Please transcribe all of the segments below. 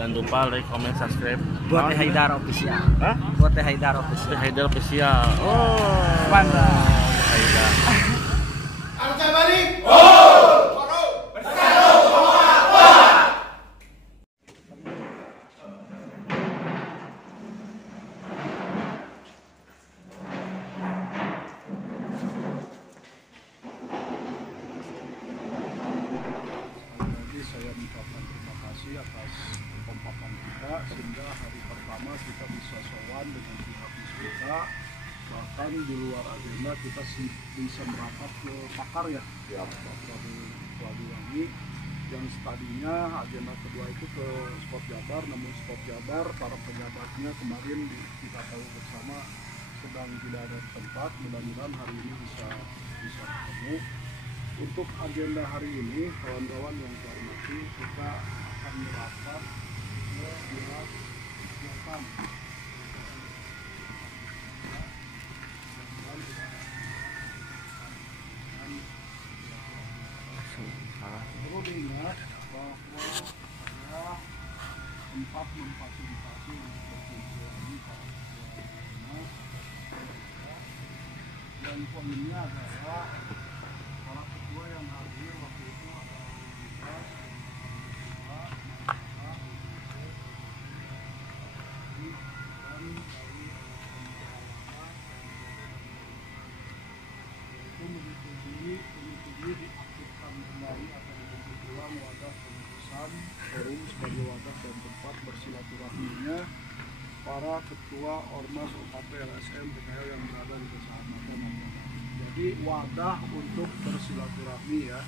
Jangan lupa like, comment, subscribe. Buat Teh Haidar Official. Hah? Buat Teh Haidar Official. Teh Haidar Official. Oh, Mantap. Teh Haidar. Arca balik. Jadi saya mengucapkan terima kasih atas kekompakan kita sehingga hari pertama kita bisa sowan dengan pihak Musbika, bahkan di luar agenda kita bisa merapat ke pakar ya, Pak Prabu Wangi, yang tadinya agenda kedua itu ke Sport Jabar, namun Sport Jabar para pejabatnya kemarin kita tahu bersama sedang tidak ada tempat. Mudah-mudahan hari ini bisa ketemu. Untuk agenda hari ini, kawan-kawan yang saya hormati, kita akan merapat ke wilayah Selatan. Perlu diingat bahwa saya sempat memfasilitasi untuk berkumpul lagi para ketua dan poinnya adalah para ketua yang hadir waktu itu adalah Lukas, dan itu menyetujui diaktifkan kembali atau dibentuk ulang wadah pengurusan forum sebagai wadah dan tempat bersilaturahminya para ketua Ormas OKP LSM PKL yang berada di Kecamatan. Jadi wadah untuk bersilaturahmi ya.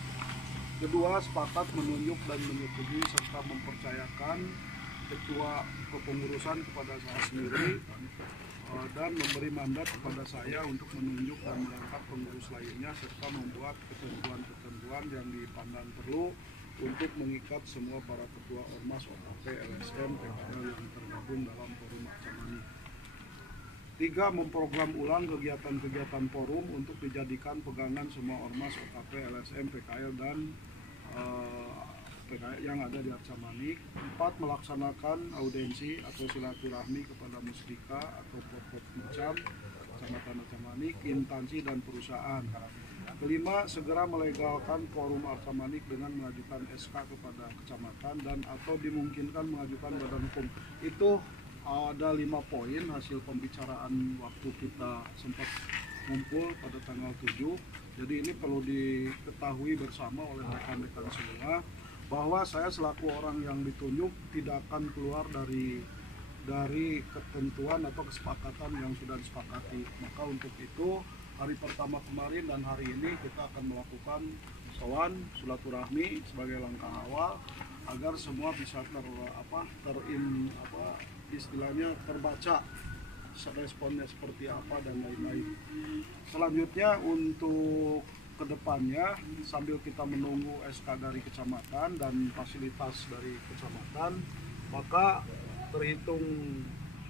Kedua, sepakat menunjuk dan menyetujui serta mempercayakan ketua kepengurusan kepada saya sendiri dan memberi mandat kepada saya untuk menunjuk dan mengangkat pengurus lainnya serta membuat ketentuan-ketentuan yang dipandang perlu untuk mengikat semua para ketua Ormas OKP LSM PKL yang tergabung dalam forum Arca-Mani. 3. Memprogram ulang kegiatan-kegiatan forum untuk dijadikan pegangan semua Ormas OKP LSM PKL dan PKL yang ada di Arca-Mani. 4. Melaksanakan audensi atau silaturahmi kepada Musbika atau Porkop Micam, Kecamatan Arca-Mani, instansi dan perusahaan. 5. Segera melegalkan forum Arca-Mani dengan mengajukan SK kepada kecamatan dan atau dimungkinkan mengajukan badan hukum. Itu ada 5 poin hasil pembicaraan waktu kita sempat ngumpul pada tanggal 7. Jadi ini perlu diketahui bersama oleh rekan-rekan semua bahwa saya selaku orang yang ditunjuk tidak akan keluar dari ketentuan atau kesepakatan yang sudah disepakati. Maka untuk itu hari pertama kemarin dan hari ini kita akan melakukan sowan silaturahmi sebagai langkah awal agar semua bisa istilahnya terbaca responnya seperti apa dan lain-lain. Selanjutnya untuk kedepannya sambil kita menunggu SK dari kecamatan dan fasilitas dari kecamatan, maka terhitung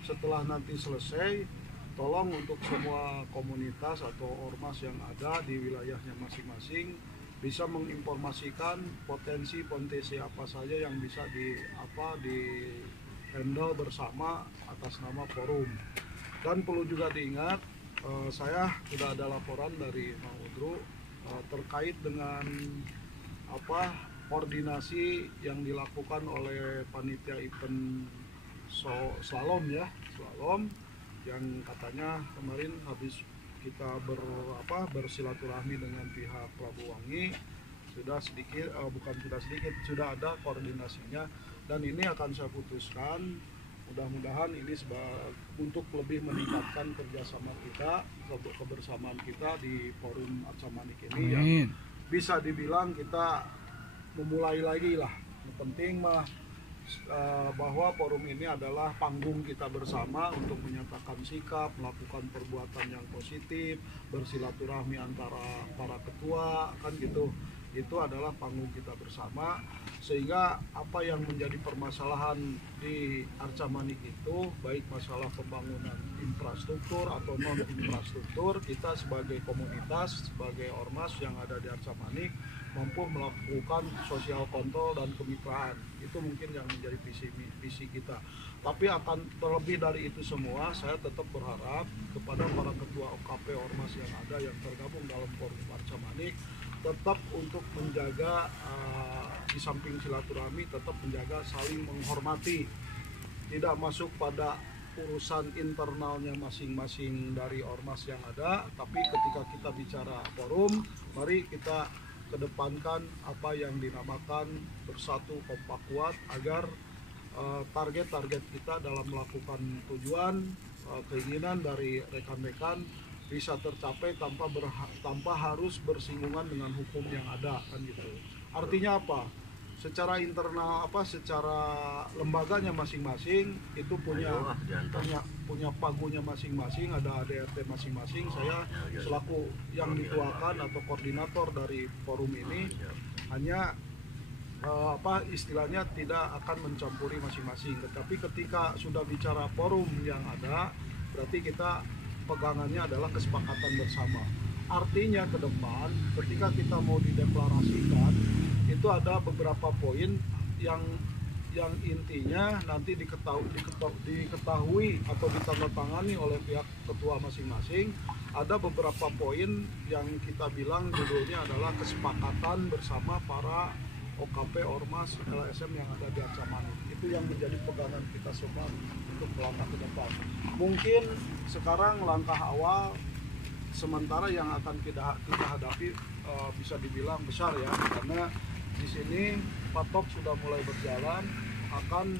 setelah nanti selesai, tolong untuk semua komunitas atau ormas yang ada di wilayahnya masing-masing bisa menginformasikan potensi apa saja yang bisa di handle bersama atas nama forum. Dan perlu juga diingat, saya sudah ada laporan dari Mang Udru terkait dengan koordinasi yang dilakukan oleh panitia event slalom yang katanya kemarin habis kita bersilaturahmi dengan pihak Prabu Wangi sudah ada koordinasinya dan ini akan saya putuskan. Mudah-mudahan ini untuk lebih meningkatkan kerjasama kita, kebersamaan kita di forum Arca-Mani ini yang bisa dibilang kita memulai lagi lah. Yang penting bahwa forum ini adalah panggung kita bersama untuk menyatakan sikap, melakukan perbuatan yang positif, bersilaturahmi antara para ketua, kan gitu. Itu adalah panggung kita bersama, sehingga apa yang menjadi permasalahan di Arca-Mani itu, baik masalah pembangunan infrastruktur atau non infrastruktur, kita sebagai komunitas, sebagai ormas yang ada di Arca-Mani mampu melakukan sosial kontrol dan kemitraan. Itu mungkin yang menjadi visi kita. Tapi akan terlebih dari itu semua, saya tetap berharap kepada para ketua OKP Ormas yang ada yang tergabung dalam Forum Arca Manik tetap untuk menjaga di samping silaturahmi tetap menjaga saling menghormati, tidak masuk pada urusan internalnya masing-masing dari ormas yang ada, tapi ketika kita bicara forum, mari kita kedepankan apa yang dinamakan bersatu kompak kuat agar target-target kita dalam melakukan tujuan, keinginan dari rekan-rekan bisa tercapai tanpa harus bersinggungan dengan hukum yang ada, kan gitu. Artinya apa? Secara internal secara lembaganya masing-masing itu punya pagunya masing-masing, ada ADRT masing-masing. Saya selaku yang dituakan atau koordinator dari forum ini hanya istilahnya tidak akan mencampuri masing-masing. Tetapi ketika sudah bicara forum yang ada, berarti kita pegangannya adalah kesepakatan bersama. Artinya ke depan ketika kita mau dideklarasikan itu ada beberapa poin yang intinya nanti diketahui atau ditandatangani oleh pihak ketua masing-masing. Ada beberapa poin yang kita bilang judulnya adalah kesepakatan bersama para OKP Ormas LSM yang ada di Arca Manik. Itu yang menjadi pegangan kita semua untuk melangkah ke depan. Mungkin sekarang langkah awal sementara yang akan kita hadapi bisa dibilang besar ya, karena di sini patok sudah mulai berjalan, akan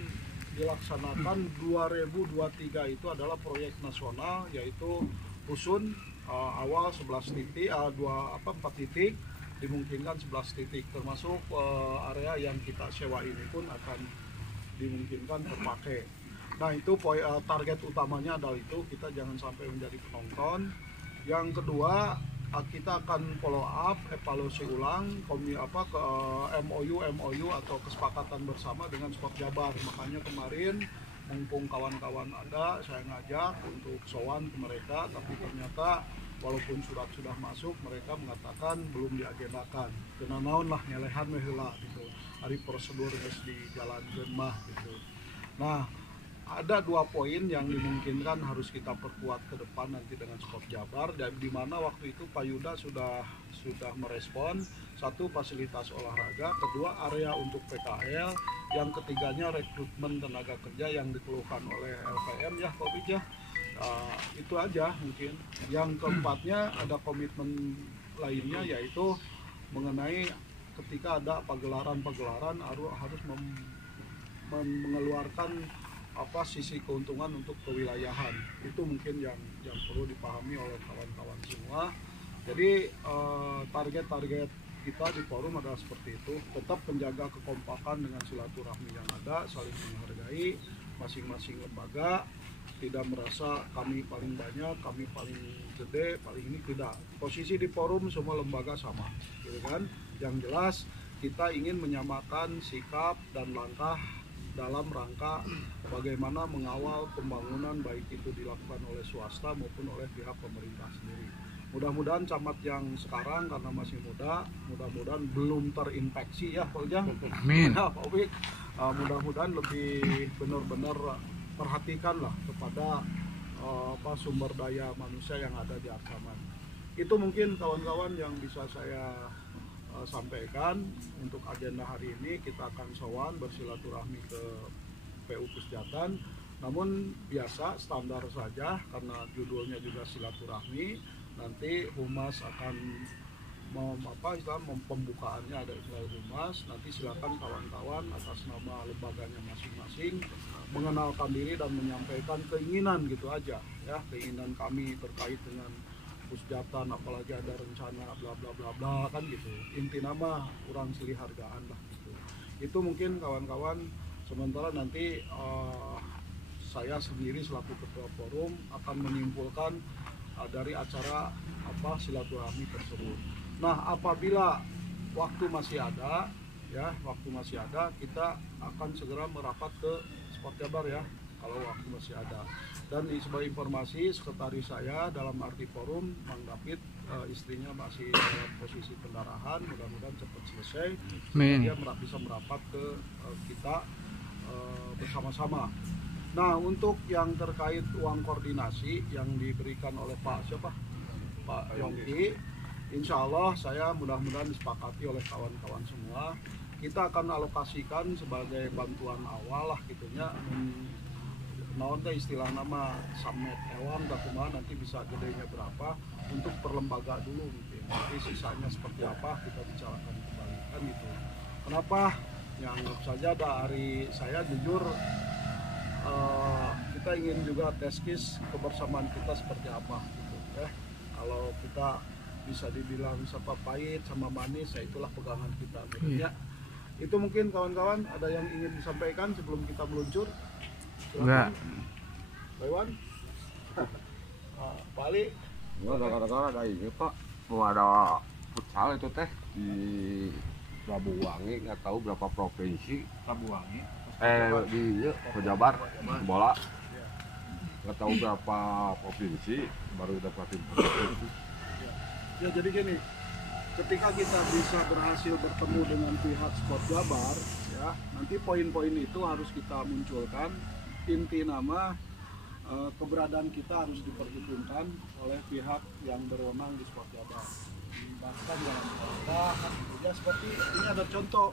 dilaksanakan 2023 itu adalah proyek nasional, yaitu rusun awal 11 titik, 4 titik, dimungkinkan 11 titik, termasuk area yang kita sewa ini pun akan dimungkinkan terpakai. Nah itu target utamanya adalah itu, kita jangan sampai menjadi penonton. Yang kedua, kita akan follow up, evaluasi ulang MOU atau kesepakatan bersama dengan Sport Jabar. Makanya kemarin mumpung kawan-kawan ada, saya ngajak untuk sowan ke mereka, tapi ternyata walaupun surat sudah masuk, mereka mengatakan belum diagendakan. Kena naon lah nyelehan mehela gitu. Hari prosedur harus dijalankan mah gitu. Nah, ada 2 poin yang dimungkinkan harus kita perkuat ke depan nanti dengan Sport Jabar, dan di mana waktu itu Pak Yuda sudah merespon. 1, fasilitas olahraga, 2, area untuk PKL, yang ketiganya rekrutmen tenaga kerja yang dikeluhkan oleh LPM ya Pak Bija. Itu aja mungkin. Yang keempatnya ada komitmen lainnya, yaitu mengenai ketika ada pagelaran harus mengeluarkan sisi keuntungan untuk kewilayahan. Itu mungkin yang perlu dipahami oleh kawan-kawan semua. Jadi target-target kita di forum adalah seperti itu, tetap menjaga kekompakan dengan silaturahmi yang ada, saling menghargai masing-masing lembaga, tidak merasa kami paling banyak, kami paling gede, paling ini, tidak. Posisi di forum semua lembaga sama, gitu kan? Yang jelas kita ingin menyamakan sikap dan langkah dalam rangka bagaimana mengawal pembangunan, baik itu dilakukan oleh swasta maupun oleh pihak pemerintah sendiri. Mudah-mudahan camat yang sekarang karena masih muda, mudah-mudahan belum terinfeksi ya Pak Ujang. Amin. Ya, Pak Wik, mudah-mudahan lebih benar-benar perhatikanlah kepada sumber daya manusia yang ada di Arca Manik. Itu mungkin kawan-kawan yang bisa saya sampaikan untuk agenda hari ini. Kita akan sowan bersilaturahmi ke PU Pusjatan, namun biasa standar saja karena judulnya juga silaturahmi. Nanti humas akan pembukaannya ada istilah humas. Nanti silakan kawan-kawan atas nama lembaganya masing-masing mengenalkan diri dan menyampaikan keinginan, gitu aja ya, keinginan kami terkait dengan Pusjatan, apalagi ada rencana bla bla bla bla kan gitu. Inti nama kurang silih hargaan lah gitu. Itu mungkin kawan-kawan. Sementara nanti saya sendiri selaku ketua forum akan menyimpulkan dari acara silaturahmi tersebut. Nah, apabila waktu masih ada ya, kita akan segera merapat ke Sport Jabar ya, kalau waktu masih ada. Dan sebagai informasi, sekretaris saya dalam arti forum, Bang David, istrinya masih dalam posisi pendarahan, mudah-mudahan cepat selesai. Dia bisa merapat ke kita bersama-sama. Nah, untuk yang terkait uang koordinasi yang diberikan oleh Pak Yongki, insya Allah saya mudah-mudahan disepakati oleh kawan-kawan semua. Kita akan alokasikan sebagai bantuan awal lah gitunya. Naon teh istilah nama samet ewang kumaha nanti bisa gedenya berapa untuk per lembaga dulu gitu. Nanti sisanya seperti apa kita bicarakan kembali kan gitu. Kenapa? Ya anggap saja dari saya jujur kita ingin juga teskis kebersamaan kita seperti apa gitu ya. Kalau kita bisa dibilang siapa pahit sama manis, ya itulah pegangan kita gitu ya. Itu mungkin kawan-kawan ada yang ingin disampaikan sebelum kita meluncur. Enggak. Pak Iwan? Pak Ali? Enggak, gara-gara ada ini Pak, mau ada futsal itu teh di Labuwangi, nggak tahu berapa provinsi. Labuwangi. Di Pejabar bola, nggak tahu berapa provinsi baru dapat informasi. Ya jadi gini, ketika kita bisa berhasil bertemu dengan pihak Sport Jabar, ya nanti poin-poin itu harus kita munculkan. Inti nama keberadaan kita harus diperhitungkan oleh pihak yang berwenang di Sport Jabar. Bahkan dalam rangka ya seperti ini ada contoh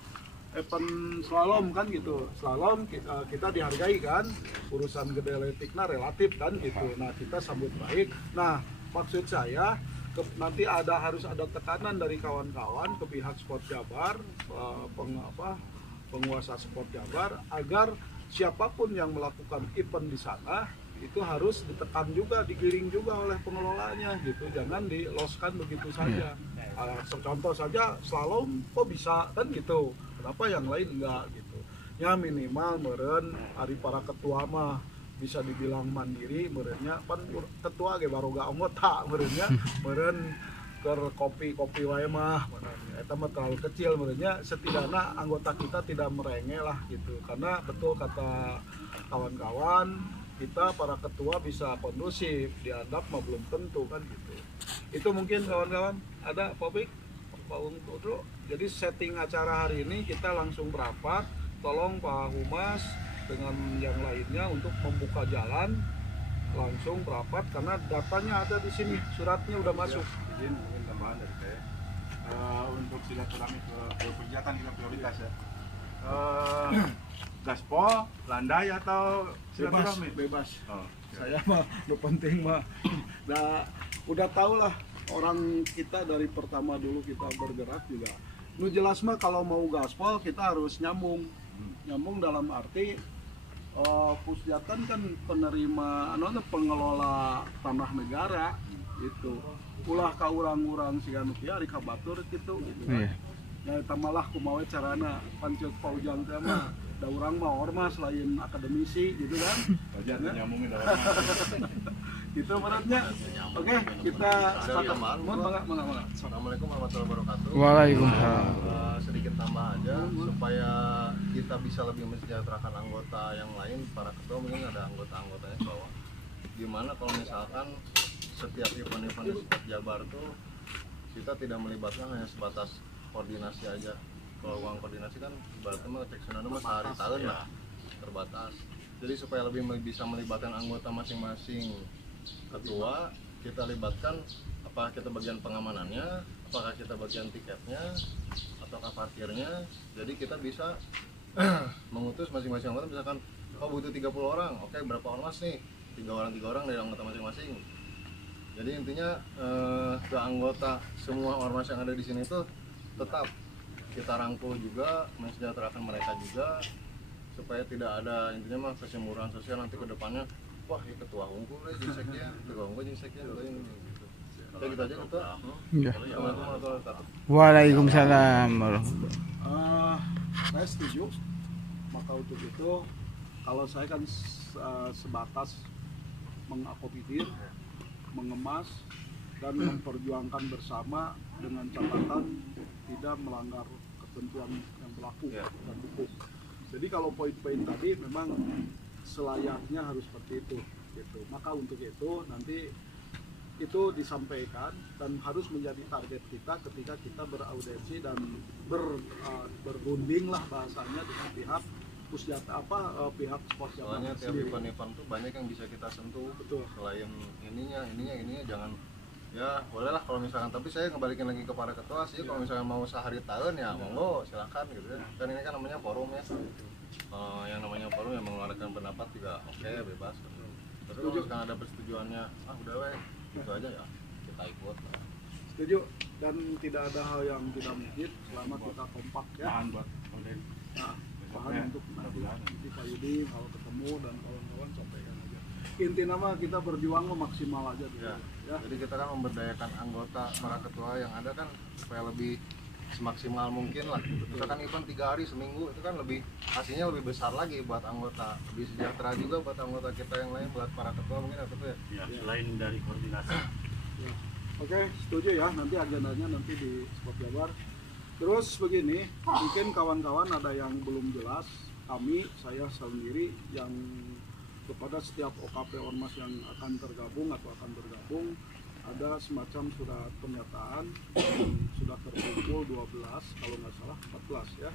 event slalom kan gitu. Slalom kita dihargai kan, urusan gede letiknya relatif kan gitu. Nah kita sambut baik. Nah maksud saya nanti harus ada tekanan dari kawan-kawan ke pihak Sport Jabar, penguasa Sport Jabar, agar siapapun yang melakukan event di sana itu harus ditekan juga, digiring juga oleh pengelolanya gitu, jangan diloskan begitu saja. Contoh saja slalom kok bisa kan gitu, kenapa yang lain enggak gitu. Ya minimal meren hari para ketua mah bisa dibilang mandiri, merennya pan ketua ge baroga anggota merennya meren ke kopi wae mah eta mah terlalu kecil menurutnya. Setidaknya anggota kita tidak merengek lah gitu, karena betul kata kawan-kawan kita para ketua bisa kondusif, diadap mah belum tentu kan gitu. Itu mungkin kawan-kawan ada topik Pak Undro. Jadi setting acara hari ini kita langsung berapat, tolong Pak Humas dengan yang lainnya untuk membuka jalan langsung berapat karena datanya ada di sini, suratnya udah masuk. Izin mungkin tambahan dari saya untuk silaturahmi ke kegiatan kita prioritas ya. Gaspol, landai atau silaturahmi? Bebas. Oh, saya mah lu penting mah udah tau lah orang kita dari pertama dulu kita bergerak juga. Nu jelas mah kalau mau gaspol kita harus nyambung dalam arti Pusjatan kan penerima pengelola tanah negara itu ulah ka urang-urang siga nu kieu ari kabatur gitu. Ya eta malah kumaha carana panceuk paujang teh mah da urang mah ormas lain akademisi gitu kan. Wajar nyambungin dalam. Itu menurutnya. Oke, kita Assalamualaikum warahmatullahi wabarakatuh. Waalaikumsalam. Sedikit tambah aja supaya kita bisa lebih mensejahterakan anggota yang lain, para ketua mungkin ada anggota-anggotanya ke bawah. Gimana kalau misalkan setiap event-event di Sport Jabar tuh kita tidak melibatkan hanya sebatas koordinasi aja. Kalau uang koordinasi kan ibaratnya mah cek sunana mah sehari tahun lah, terbatas. Jadi supaya lebih bisa melibatkan anggota masing-masing ketua, kita libatkan apakah kita bagian pengamanannya, apakah kita bagian tiketnya, ataukah parkirnya. Jadi kita bisa mengutus masing-masing anggota, misalkan oh butuh 30 orang, oke berapa ormas nih, 3 orang dari anggota masing-masing. Jadi intinya ke anggota semua ormas yang ada di sini tuh tetap kita rangkul juga, mensejahterakan mereka juga, supaya tidak ada intinya mah kesemburan sosial nanti ke depannya. Wah, ya ketua unggul deh jinseknya, ketua unggul jinseknya gitu. Ya gitu aja ketua. Assalamualaikum warahmatullahi wabarakatuh. Waalaikumsalam. Saya setuju. Maka untuk itu kalau saya kan sebatas mengakomodir, mengemas dan memperjuangkan bersama dengan catatan tidak melanggar ketentuan yang berlaku dan hukum. Jadi kalau poin-poin tadi memang selayaknya harus seperti itu. gitu. Maka untuk itu nanti itu disampaikan dan harus menjadi target kita ketika kita beraudiensi dan berunding lah bahasanya dengan pihak pihak sport Soalnya tiap sendiri. event-event tuh banyak yang bisa kita sentuh. Betul. Selain ininya jangan ya bolehlah kalau misalkan, tapi saya ngebalikin lagi kepada ketua sih, kalau misalkan mau sehari tahun ya monggo silakan gitu ya. Kan ini kan namanya forum ya. Yang namanya forum yang mengeluarkan pendapat juga oke, bebas. Tapi kalau misalkan ada persetujuannya, udah weh gitu aja ya kita ikut. Setuju, dan tidak ada hal yang tidak mungkin selama kita kompak ya. Bahan buat konten. Nah, bahan untuk nanti Pak Yudi kalau ketemu dan kawan-kawan sampaikan aja. Intinya mah kita berjuang maksimal aja dulu. Ya. Ya. Jadi kita kan memberdayakan anggota para ketua yang ada kan supaya lebih semaksimal mungkin lah. Misalkan event 3 hari seminggu itu kan lebih hasilnya lebih besar lagi buat anggota, lebih sejahtera juga buat anggota kita yang lain, buat para ketua mungkin atau ya. Ya, selain dari koordinasi. Ya. Oke, setuju ya. Nanti agendanya nanti di Sport Jabar. Terus begini, mungkin kawan-kawan ada yang belum jelas. Saya sendiri yang kepada setiap OKP Ormas yang akan tergabung atau akan bergabung ada semacam surat pernyataan sudah terkumpul 12 kalau nggak salah 14 ya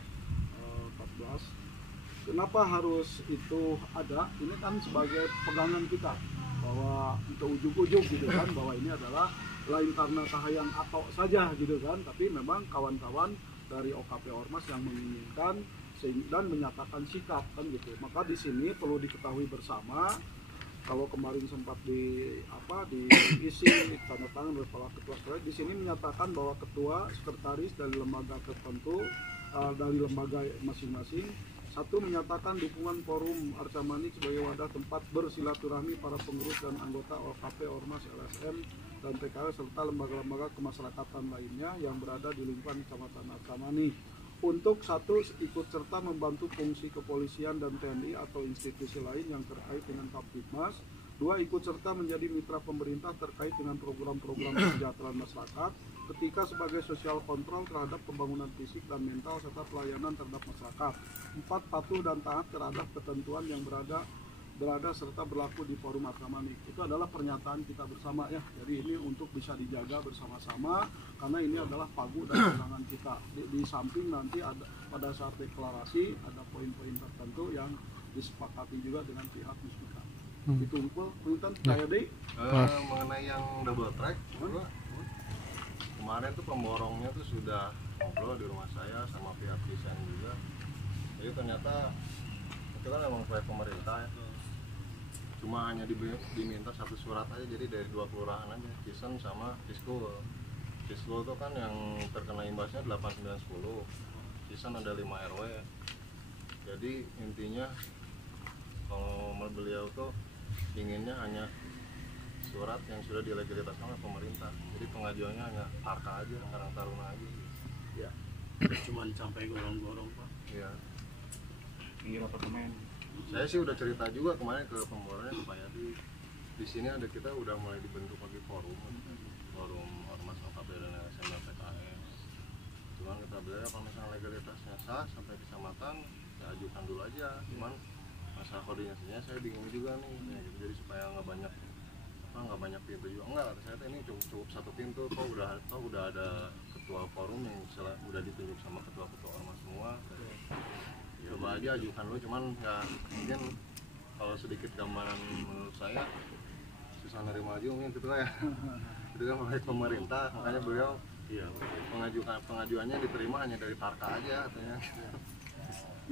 14. Kenapa harus itu ada? Ini kan sebagai pegangan kita bahwa ke ujung-ujung gitu kan, bahwa ini adalah lain karena kahayang atau saja gitu kan, tapi memang kawan-kawan dari OKP Ormas yang menginginkan dan menyatakan sikap kan gitu. Maka di sini perlu diketahui bersama, kalau kemarin sempat diisi tanda tangan oleh kepala ketua, di sini menyatakan bahwa ketua sekretaris dari lembaga tertentu dari lembaga masing-masing satu menyatakan dukungan forum Arca Manik sebagai wadah tempat bersilaturahmi para pengurus dan anggota OKP Ormas LSM dan PKW serta lembaga-lembaga kemasyarakatan lainnya yang berada di lingkungan Kecamatan Arca Manik untuk satu ikut serta membantu fungsi kepolisian dan TNI atau institusi lain yang terkait dengan Kaptibmas. 2. Ikut serta menjadi mitra pemerintah terkait dengan program-program kesejahteraan masyarakat ketika sebagai sosial kontrol terhadap pembangunan fisik dan mental serta pelayanan terhadap masyarakat. 4. Patuh dan taat terhadap ketentuan yang berada serta berlaku di forum Arca Manik. Itu adalah pernyataan kita bersama ya. Jadi ini untuk bisa dijaga bersama-sama karena ini adalah pagu dan kewenangan kita. Di samping nanti ada pada saat deklarasi ada poin-poin tertentu yang disepakati juga dengan pihak Musbika. Itu punten saya deh. Mengenai yang double track, kemarin tuh pemborongnya tuh sudah ngobrol di rumah saya sama pihak desain juga. Jadi ternyata itu kan memang proyek pemerintah ya. Cuma hanya diminta satu surat aja, jadi dari 2 kelurahan aja, Cisen sama Fiskul. Fiskul itu kan yang terkena imbasnya 8, 9, 10. Cisen ada 5 RW. Jadi intinya kalau beliau tuh inginnya hanya surat yang sudah dilegalitaskan oleh pemerintah. Jadi pengajuannya hanya Arca aja, Karang Taruna aja. Ya. Cuman sampai gorong-gorong Pak. Iya. Pinggir apartemen. Saya sih udah cerita juga kemarin ke pemborongnya supaya di sini ada kita udah mulai dibentuk lagi forum Ormas OKP dan LSM dan PKS. Cuman kita belajar kalau misalnya legalitasnya sah sampai kecamatan ya ajukan dulu aja. Cuman masalah koordinasinya saya bingung juga nih ya, gitu. Jadi supaya nggak banyak pintu juga enggak, saya ini cukup satu pintu. Udah ada ketua forum yang udah ditunjuk sama ketua-ketua ormas semua. Coba aja ajukan dulu, cuman ya mungkin kalau sedikit gambaran menurut saya susah nerima aja mungkin gitu ya. Itu kan proyek pemerintah, makanya beliau pengajuannya diterima hanya dari Tarka aja katanya.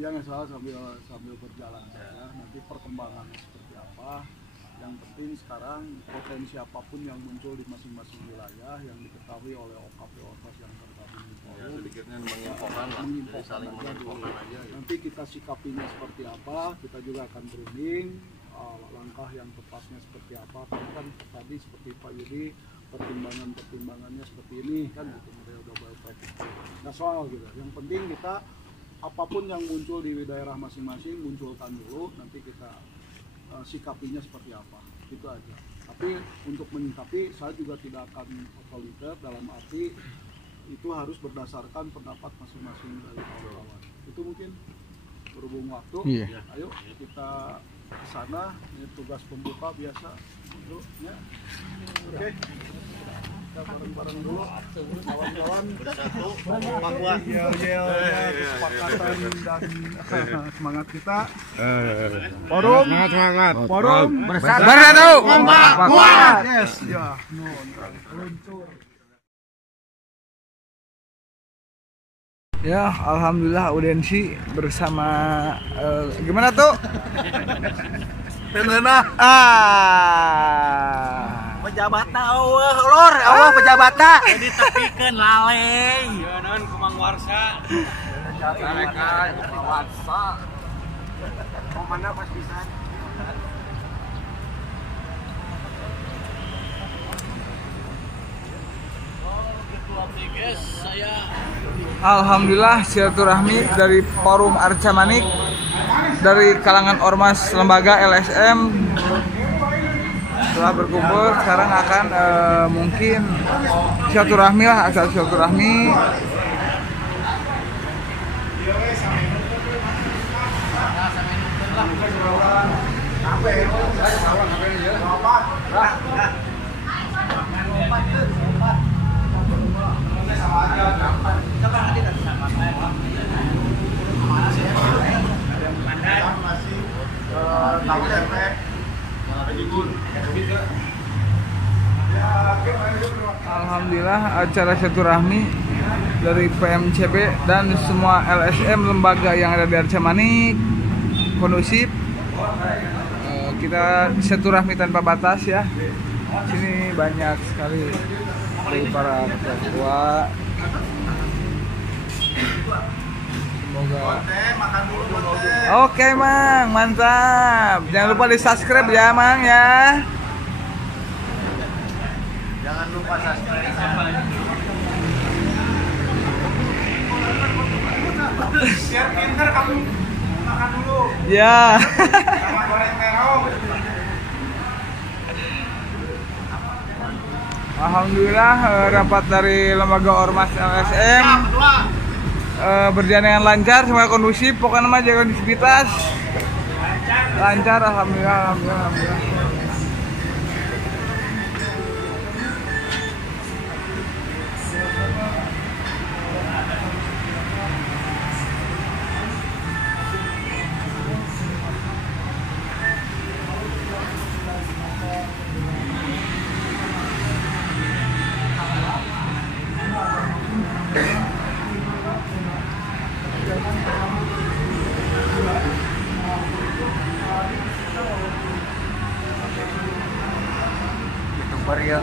Ya nggak salah, sambil berjalan saja. Nanti perkembangannya seperti apa. Yang penting sekarang potensi apapun yang muncul di masing-masing wilayah yang diketahui oleh OKP Ormas yang tergabung di forum. Ya sedikitnya menginfokan lah, jadi saling menginfokan aja gitu. Nanti kita sikapinya seperti apa, kita juga akan berunding langkah yang tepatnya seperti apa. Kan tadi seperti Pak Yudi pertimbangannya seperti ini kan gitu, model double track. Nah soal gitu. Yang penting kita apapun yang muncul di daerah masing-masing munculkan dulu, nanti kita sikapinya seperti apa, itu aja. Tapi untuk menyikapi saya juga tidak akan otoriter dalam arti itu harus berdasarkan pendapat masing-masing dari kawan-kawan. Itu mungkin berhubung waktu. Iya. Ayo kita ke sana. Ini tugas pembuka biasa. Dulu, ya. Oke. Kita bareng-bareng dulu kawan-kawan. Yel kesepakatan dan semangat kita. Forum Bersatu. Yes, ya. Luncur. Ya, alhamdulillah audiensi bersama gimana tuh? Tenena. Pejabatna Allah pejabatna. Jadi tepikeun lalei. Jangan kumang warsa. Mana pas bisa. Alhamdulillah silaturahmi dari Forum Arca Manik dari kalangan ormas lembaga LSM telah berkumpul. Sekarang akan mungkin silaturahmi lah, asal silaturahmi. Alhamdulillah acara silaturahmi dari PMCB dan semua LSM lembaga yang ada di Arca Manik kondusif. Kita silaturahmi tanpa batas ya. Sini banyak sekali dari para ketua. Semoga. Oke Mang, mantap. Jangan lupa di subscribe ya Mang ya. Jangan lupa subscribe. Biar pinter kamu makan dulu. Ya. Sama goreng terong. Alhamdulillah rapat dari lembaga ormas LSM berjalan dengan lancar, semuanya kondusif, pokoknya mah jaga kondisivitas lancar. Alhamdulillah. YouTuber ya.